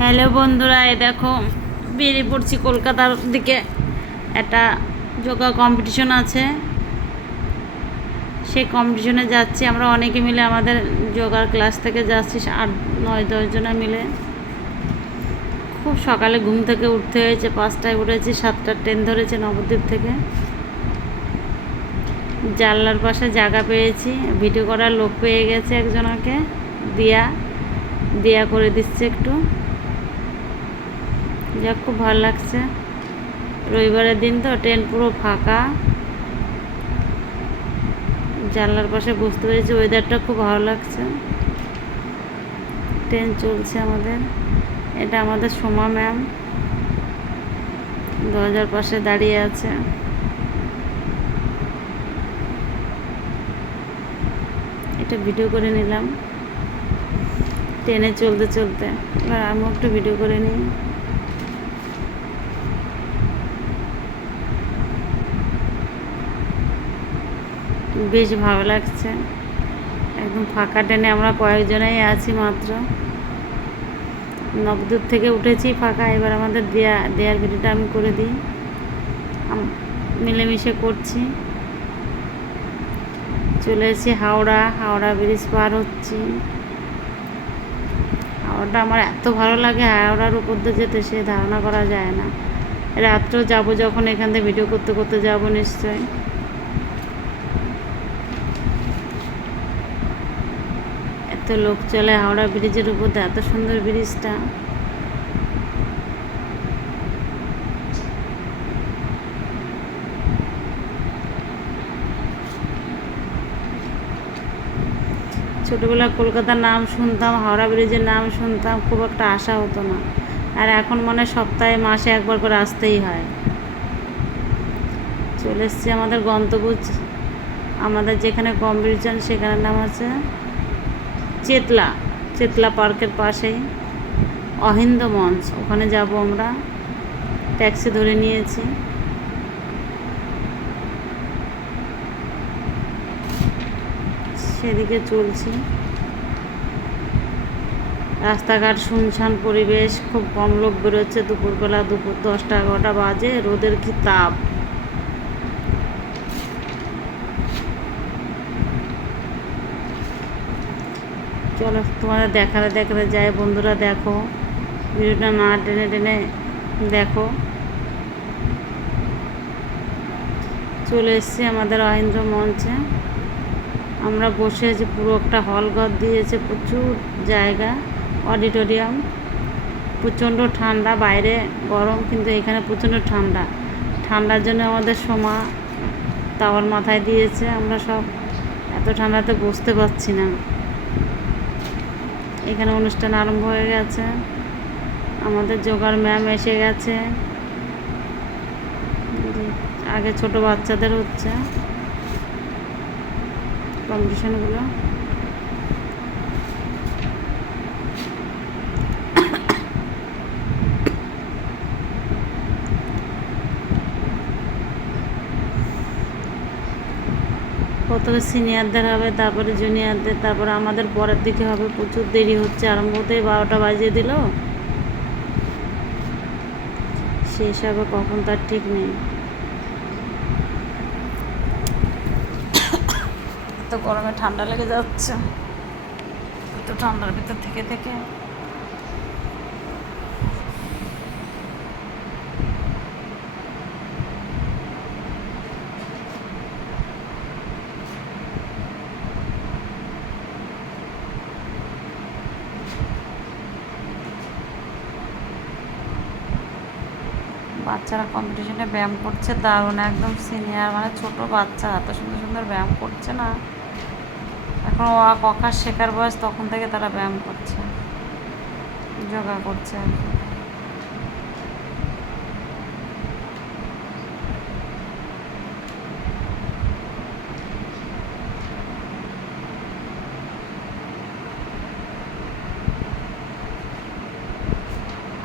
Hello বন্ধুরা, এই দেখো বেরিয়ে পড়ছি কলকাতার দিকে। একটা যোগা কম্পিটিশন আছে, সেই কম্পিটিশনে যাচ্ছি। আমরা অনেকে মিলে আমাদের যোগার ক্লাস থেকে যাচ্ছি, 8, 9, 10 জনে মিলে। খুব সকালে ঘুম থেকে উঠতে হয়েছে, 5টায় উঠেছি, 7টার ট্রেন ধরেছে নবদ্বীপ থেকে। জানলার পাশে জায়গা পেয়েছি, ভিডিও করার লোক পেয়ে গেছে একজনকে, দিয়া করে দিচ্ছে একটু। যাক, খুব ভালো লাগছে। রবিবারের দিন তো, ট্রেন পুরো ফাঁকা। জানলার পাশে বসতে পেরেছি, ওয়েদারটা খুব ভালো লাগছে। ট্রেন চলছে আমাদের। এটা আমাদের সোমা ম্যাম দরজার পাশে দাঁড়িয়ে আছে। এটা ভিডিও করে নিলাম ট্রেনে চলতে চলতে। এবার আমিও একটু ভিডিও করে নিই। বেশ ভালো লাগছে। একদম ফাঁকা ট্রেনে আমরা কয়েকজনেই আছি মাত্র। নবদ্বীপ থেকে উঠেছি ফাঁকা। এবার আমাদের দেয়ার ভিডিওটা আমি করে দিই, মিলেমিশে করছি। চলে এসেছি হাওড়া ব্রিজ পার হচ্ছি। হাওড়াটা আমার এত ভালো লাগে, হাওড়ার উপর দিয়ে যেতে সে ধারণা করা যায় না। রাত্রেও যাবো, যখন এখান থেকে ভিডিও করতে করতে যাবো নিশ্চয়ই। এত লোক চলে হাওড়া ব্রিজের উপর দিয়ে, এত সুন্দর ব্রিজটা। ছোটোবেলা কলকাতার নাম শুনতাম, হাওড়া ব্রিজের নাম শুনতাম, খুব একটা আশা হতো না। আর এখন মনে সপ্তাহে মাসে একবার করে আসতেই হয়। চলে এসছি আমাদের গন্তব্য। আমাদের যেখানে কম্পিটিশন, সেখানের নাম আছে চেতলা পার্কের পাশেই অহিন্দ মঞ্চ। ওখানে যাব আমরা। ট্যাক্সি ধরে নিয়েছি। সেদিকে চলছি। রাস্তাঘাট শুনশান পরিবেশ, খুব কম লোক বেরোচ্ছে। দুপুরবেলা, দুপুর 10টা 11টা বাজে, রোদের কি তাপ। চলো তোমাদের দেখাতে যাই। বন্ধুরা দেখো, ভিডিওটা না টেনে টেনে দেখো। চলে এসছি আমাদের অহিন্দ্র মঞ্চে। আমরা বসে আছি, পুরো একটা হল ঘর দিয়েছে, প্রচুর জায়গা, অডিটোরিয়াম। প্রচণ্ড ঠান্ডা, বাইরে গরম কিন্তু এখানে প্রচণ্ড ঠান্ডা। ঠান্ডার জন্য আমাদের সোমা তাওয়ার মাথায় দিয়েছে। আমরা সব এত ঠান্ডাতে বসতে পারছি না। এখানে অনুষ্ঠান আরম্ভ হয়ে গেছে। আমাদের যোগার ম্যাম এসে গেছে। আগে ছোট বাচ্চাদের হচ্ছে কম্পিটিশনগুলো। প্রথমে সিনিয়রদের হবে, তারপরে জুনিয়রদের, তারপরে আমাদের পরের দিকে হবে। প্রচুর দেরি হচ্ছে, আরম্ভ হতেই 12টা বাজিয়ে দিল। শেষ হবে কখন তার ঠিক নেই। এত গরমে ঠান্ডা লেগে যাচ্ছে, এত ঠান্ডার ভিতর থেকে থেকে। বাচ্চারা কম্পিটিশনে ব্যায়াম করছে, দারুণ। একদম সিনিয়র, মানে ছোট বাচ্চা, এত সুন্দর সুন্দর ব্যায়াম করছে না। এখন ও কখার শেখার বয়স, তখন থেকে তারা ব্যায়াম করছে, যোগা করছে আর কি।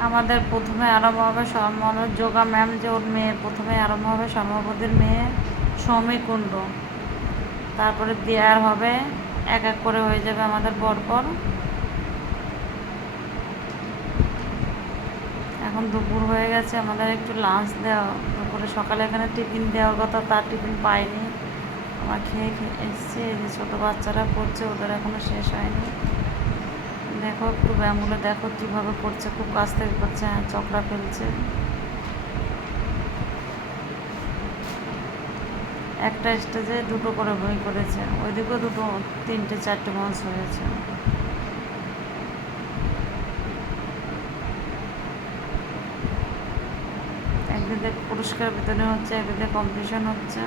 আমাদের প্রথমে আরম্ভ হবে যোগা ম্যাম, যে ওর মেয়ে প্রথমে আরম্ভ হবে, সর্বপদীর মেয়ে সৌমিকুণ্ড। তারপরে দেয়ার হবে, এক এক করে হয়ে যাবে আমাদের পরপর। এখন দুপুর হয়ে গেছে, আমাদের একটু লাঞ্চ দেওয়া, দুপুরে সকালে এখানে টিফিন দেওয়ার কথা, তার টিফিন পাইনি। আমরা খেয়ে এসছি। এই যে ছোটো বাচ্চারা পড়ছে, ওদের এখনও শেষ হয়নি। দেখো একটু ব্যায়ামগুলো দেখো কীভাবে করছে, খুব কাছ থেকে করছে। হ্যাঁ, চকরা ফেলছে। একটা স্টেজে দুটো করে বই করেছে, ওইদিকেও দুটো, তিনটে চারটে মঞ্চ হয়েছে। একদিকে পুরস্কার বিতরণ হচ্ছে, একদিকে কম্পিটিশন হচ্ছে।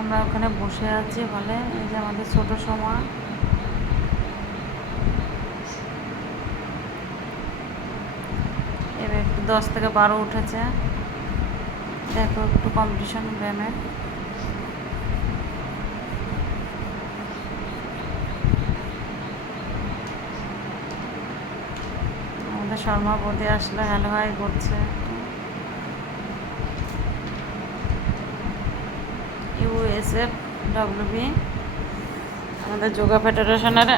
আমরা ওখানে বসে আছি হলে। এই যে আমাদের ছোট সোমা, এবার একটু 10 থেকে 12 উঠেছে। দেখো একটু কম্পিটিশন ব্যায়ামের। আমাদের শর্মা বৌদি আসলে হ্যালো হাই করছে। ইউএসএফ ডব্লিউবি আমাদের যোগা ফেডারেশনের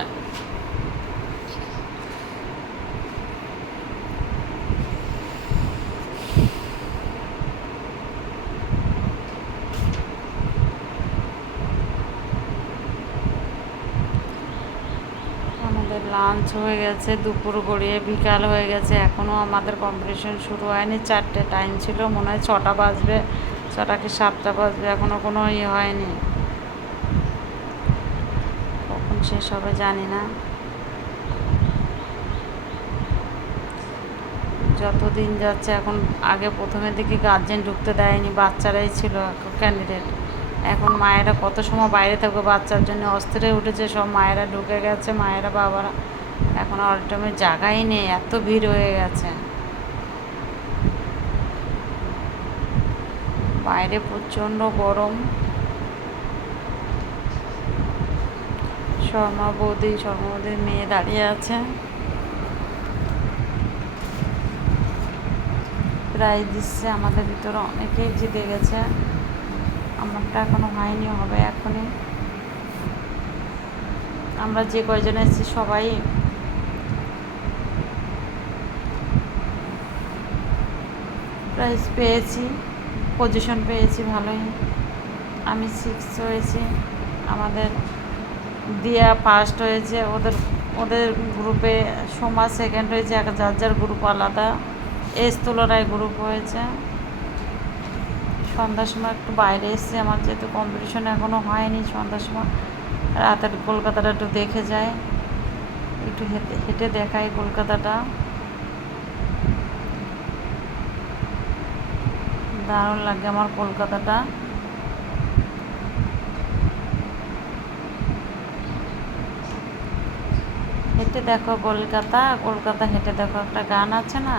আমাদের লাঞ্চ হয়ে গেছে, দুপুর গড়িয়ে বিকাল হয়ে গেছে, এখনও আমাদের কম্পিটিশন শুরু হয়নি। 4টে টাইম ছিল, মনে হয় 6টা বাজবে, 6টা কি 7টা বাজবে, এখনও কোনো ইয়ে হয়নি। কখন শেষ হবে জানি না। যত দিন যাচ্ছে, এখন আগে প্রথমের দিকে গার্জেন ঢুকতে দেয়নি, বাচ্চারাই ছিল ক্যান্ডিডেট। এখন মায়েরা কত সময় বাইরে থাকবে, বাচ্চার জন্য অস্থির হয়ে উঠেছে, সব মায়েরা ঢুকে গেছে, মায়েরা বাবারা। এখন অডিটোরিয়ামে জায়গাই নেই, এত ভিড় হয়ে গেছে। বাইরে প্রচণ্ড গরম। শর্মা বৌদির মেয়ে দাঁড়িয়ে আছে। প্রাইজ দিচ্ছে, আমাদের ভিতরে অনেকেই জিতে গেছে। আমারটা এখনো হয়নি, হবে এখনই। আমরা যে কয়জন এসেছি সবাই প্রাইজ পেয়েছি, পজিশন পেয়েছি ভালোই। আমি 6 হয়েছি, আমাদের দিয়া ফার্স্ট হয়েছে, ওদের গ্রুপে সোমা সেকেন্ড হয়েছে, যার যার গ্রুপ আলাদা। এস তুলনায় গ্রুপ হয়েছে। সন্ধ্যার সময় একটু বাইরে এসেছি, আমার যেহেতু কম্পিটিশন এখনও হয়নি। সন্ধ্যার সময় রাতের কলকাতাটা একটু দেখে যায়, একটু হেঁটে দেখাই কলকাতাটা। দারুণ লাগে আমার কলকাতাটা। হেঁটে দেখো কলকাতা, কলকাতা হেঁটে দেখো, একটা গান আছে না?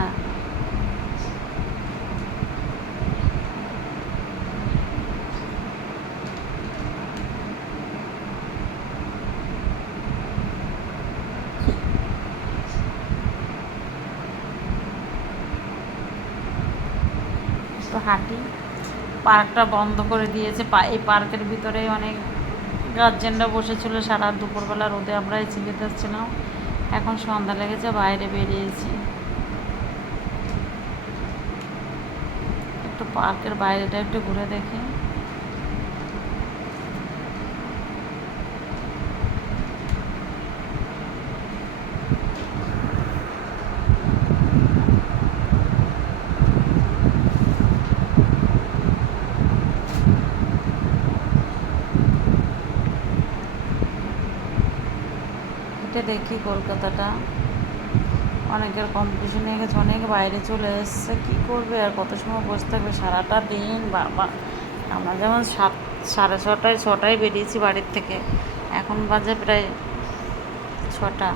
তো হাঁটি। পার্কটা বন্ধ করে দিয়েছে, এই পার্কের ভিতরে অনেক গার্জেনরা বসেছিল সারা দুপুরবেলা রোদে, আমরা এই চিলিতে ছিলাম। এখন সন্ধ্যা লেগেছে, বাইরে বেরিয়েছি। একটু পার্কের বাইরেটা একটু ঘুরে দেখি। হেঁটে দেখি কলকাতাটা। অনেকের কম্পিটিশন হয়ে গেছে, অনেক বাইরে চলে এসছে। কী করবে আর, কত সময় বসে থাকবে সারাটা দিন? বাবা, আমরা যেমন 6:30 বেরিয়েছি বাড়ির থেকে, এখন বাজে প্রায় 6টা।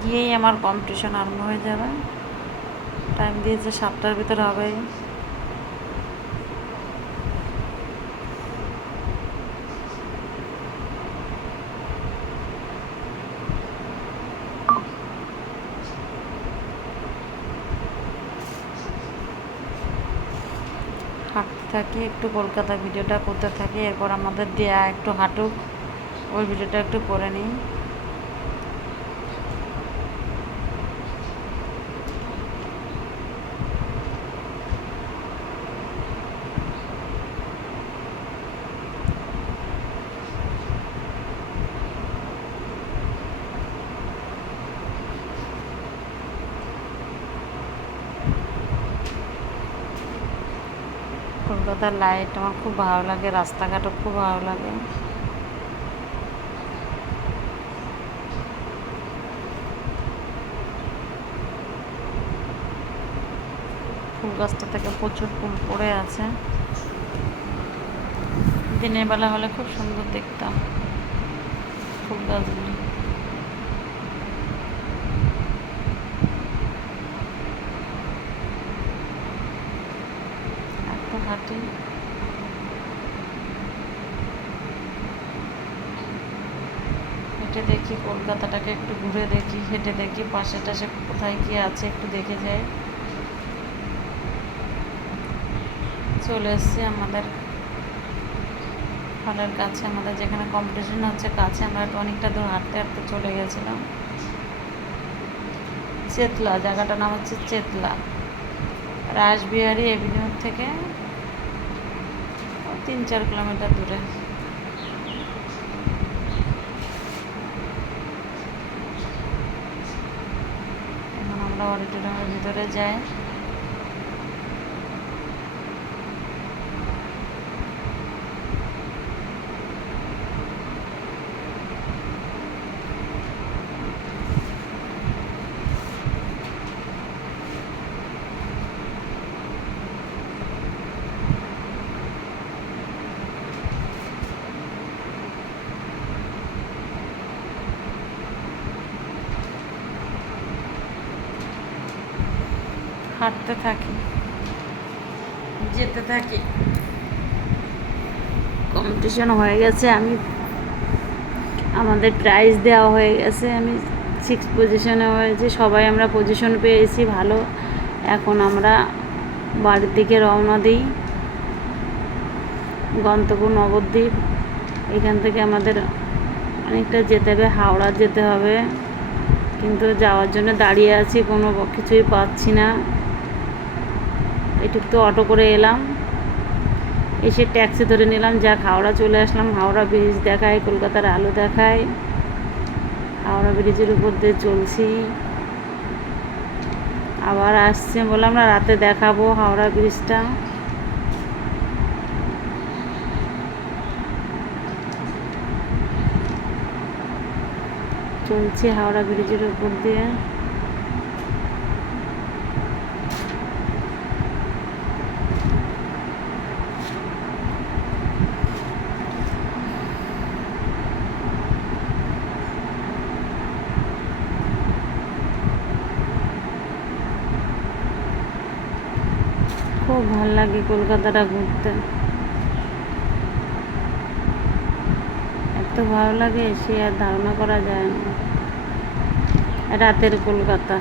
গিয়েই আমার কম্পিটিশন আরম্ভ হয়ে যাবে। টাইম দিয়েছে 7টার ভিতরে হবেই। থাকি, একটু কলকাতা ভিডিওটা করতে থাকি। এরপর আমাদের দেয়া একটু হাঁটুক, ওই ভিডিওটা একটু করে নিই। কলকাতার লাইট আমার খুব ভালো লাগে, রাস্তাঘাটও খুব ভালো লাগে। ফুল গাছটা থেকে প্রচুর ফুল পড়ে আছে। দিনের বেলা হলে খুব সুন্দর দেখতাম ফুল গাছগুলি। একটু হাঁটি, হেঁটে দেখি কলকাতাটাকে, একটু ঘুরে দেখি, হেঁটে দেখি পাশে টাশে কোথায় কি আছে একটু দেখে যাই। চলে এসছি আমাদের হলের কাছে, আমাদের যেখানে কম্পিটিশন হচ্ছে কাছে। আমরা একটু অনেকটা দূর হাঁটতে হাঁটতে চলে গেছিলাম। চেতলা, জায়গাটার নাম হচ্ছে চেতলা, রাসবিহারী এভিনিউ থেকে 3-4 কিলোমিটার দূরে। এখন আমরা অডিটোরিয়ামের ভিতরে যাই। হাঁটতে থাকি, যেতে থাকি। কম্পিটিশন হয়ে গেছে, আমাদের প্রাইজ দেওয়া হয়ে গেছে। আমি 6 পজিশনে হয়েছি, সবাই আমরা পজিশন পেয়েছি ভালো। এখন আমরা বাড়ির দিকে রওনা দিই, গন্তব্য নবদ্বীপ। এখান থেকে আমাদের অনেকটা যেতে হবে, হাওড়া যেতে হবে, কিন্তু যাওয়ার জন্য দাঁড়িয়ে আছি, কোনো কিছুই পাচ্ছি না। একটু তো অটো করে এলাম, এসে ট্যাক্সি ধরে নিলাম, যাক হাওড়া চলে আসলাম। হাওড়া ব্রিজ দেখায়, কলকাতার আলো দেখায়। হাওড়া ব্রিজের উপর দিয়ে চলছি, আবার আসছে। বললাম না রাতে দেখাবো হাওড়া ব্রিজটা। চলছি হাওড়া ব্রিজের উপর দিয়ে। খুব ভাল লাগে কলকাতাটা ঘুরতে, এত ভালো লাগে সে আর ধারণা করা যায় না। রাতের কলকাতা,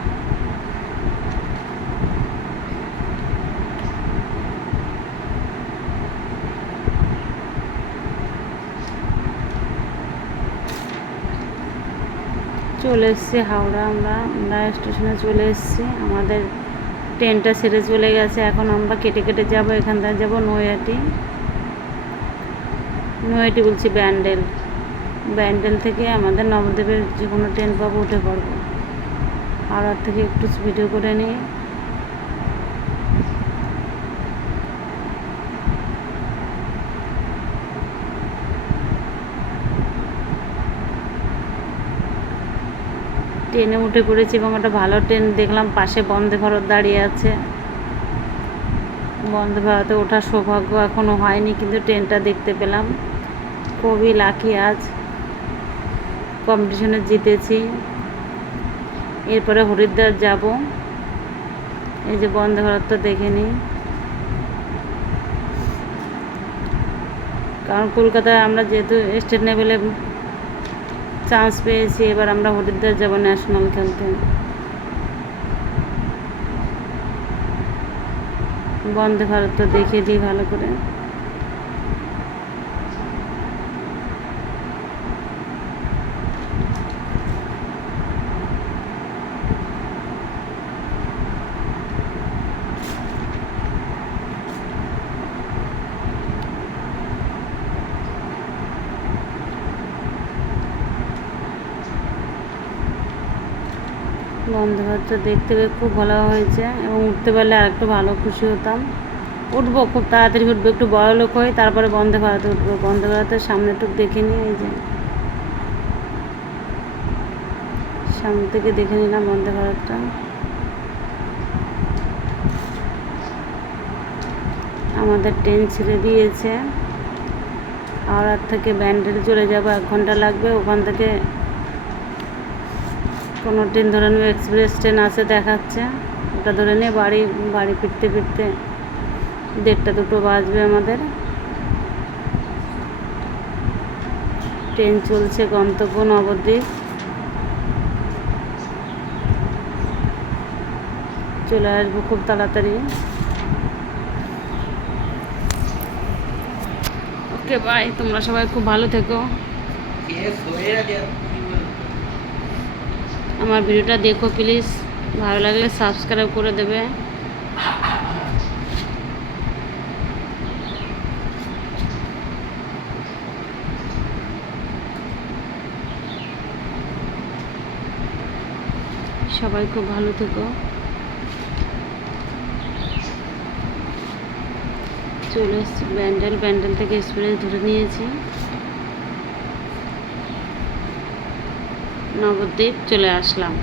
চলে এসছি হাওড়া। আমরা স্টেশনে চলে এসছি, আমাদের ট্রেনটা ছেড়ে চলে গেছে। এখন আমরা কেটে কেটে যাব, এখান থেকে যাবো নৈহাটি। বলছি ব্যান্ডেল থেকে আমাদের নবদ্বীপের যে কোনো ট্রেন পাবো, উঠে পড়বো। হাওড়ার থেকে একটু ভিডিও করে নিই। ট্রেনে উঠে পড়েছি এবং একটা ভালো ট্রেন দেখলাম, পাশে বন্দে ভারত দাঁড়িয়ে আছে। বন্দে ভারতে ওঠার সৌভাগ্য এখনও হয়নি, কিন্তু ট্রেনটা দেখতে পেলাম। খুবই লাকি, আজ কম্পিটিশনে জিতেছি। এরপরে হরিদ্বার যাব, এই যে বন্দে ভারতটা দেখে নিই। কারণ কলকাতায় আমরা যেহেতু স্টেট লেভেলে চান্স পেয়েছি, এবার আমরা হরিদ্বার যাব ন্যাশনাল খেলতে। বন্দে ভারতটা দেখিয়ে দিই ভালো করে। বন্দে ভারতটা দেখতে পেয়ে খুব ভালো হয়েছে, এবং উঠতে পারলে আর একটু ভালো খুশি হতাম। উঠবো, খুব তাড়াতাড়ি উঠবো, একটু বড় লোক হই, তারপরে বন্দে ভারতে উঠবো। বন্দে ভারতের সামনে একটু দেখে নিই, এই যে সামনে থেকে দেখে নিলাম বন্দে ভারতটা। আমাদের ট্রেন ছেড়ে দিয়েছে, হাওড়ার থেকে ব্যান্ডেল চলে যাবো, 1 ঘন্টা লাগবে। ওখান থেকে কোনো ট্রেন ধরে নেবে, এক্সপ্রেস ট্রেন আছে দেখাচ্ছে, ওটা ধরে নিয়ে বাড়ি ফিরতে ফিরতে 1:30-2 বাজবে আমাদের। ট্রেন চলছে গন্তব্য নবদ্বীপ। চলে আসবো খুব তাড়াতাড়ি। ওকে বাই, তোমরা সবাই খুব ভালো থেকো। আমার ভিডিওটা দেখো প্লিজ, ভালো লাগলে সাবস্ক্রাইব করে দেবে। সবাই খুব ভালো থেকো। চলে এসেছি ব্যান্ডেল থেকে এক্সপ্রেস ধরে নিয়েছি, নবদ্বীপ চলে আসলাম।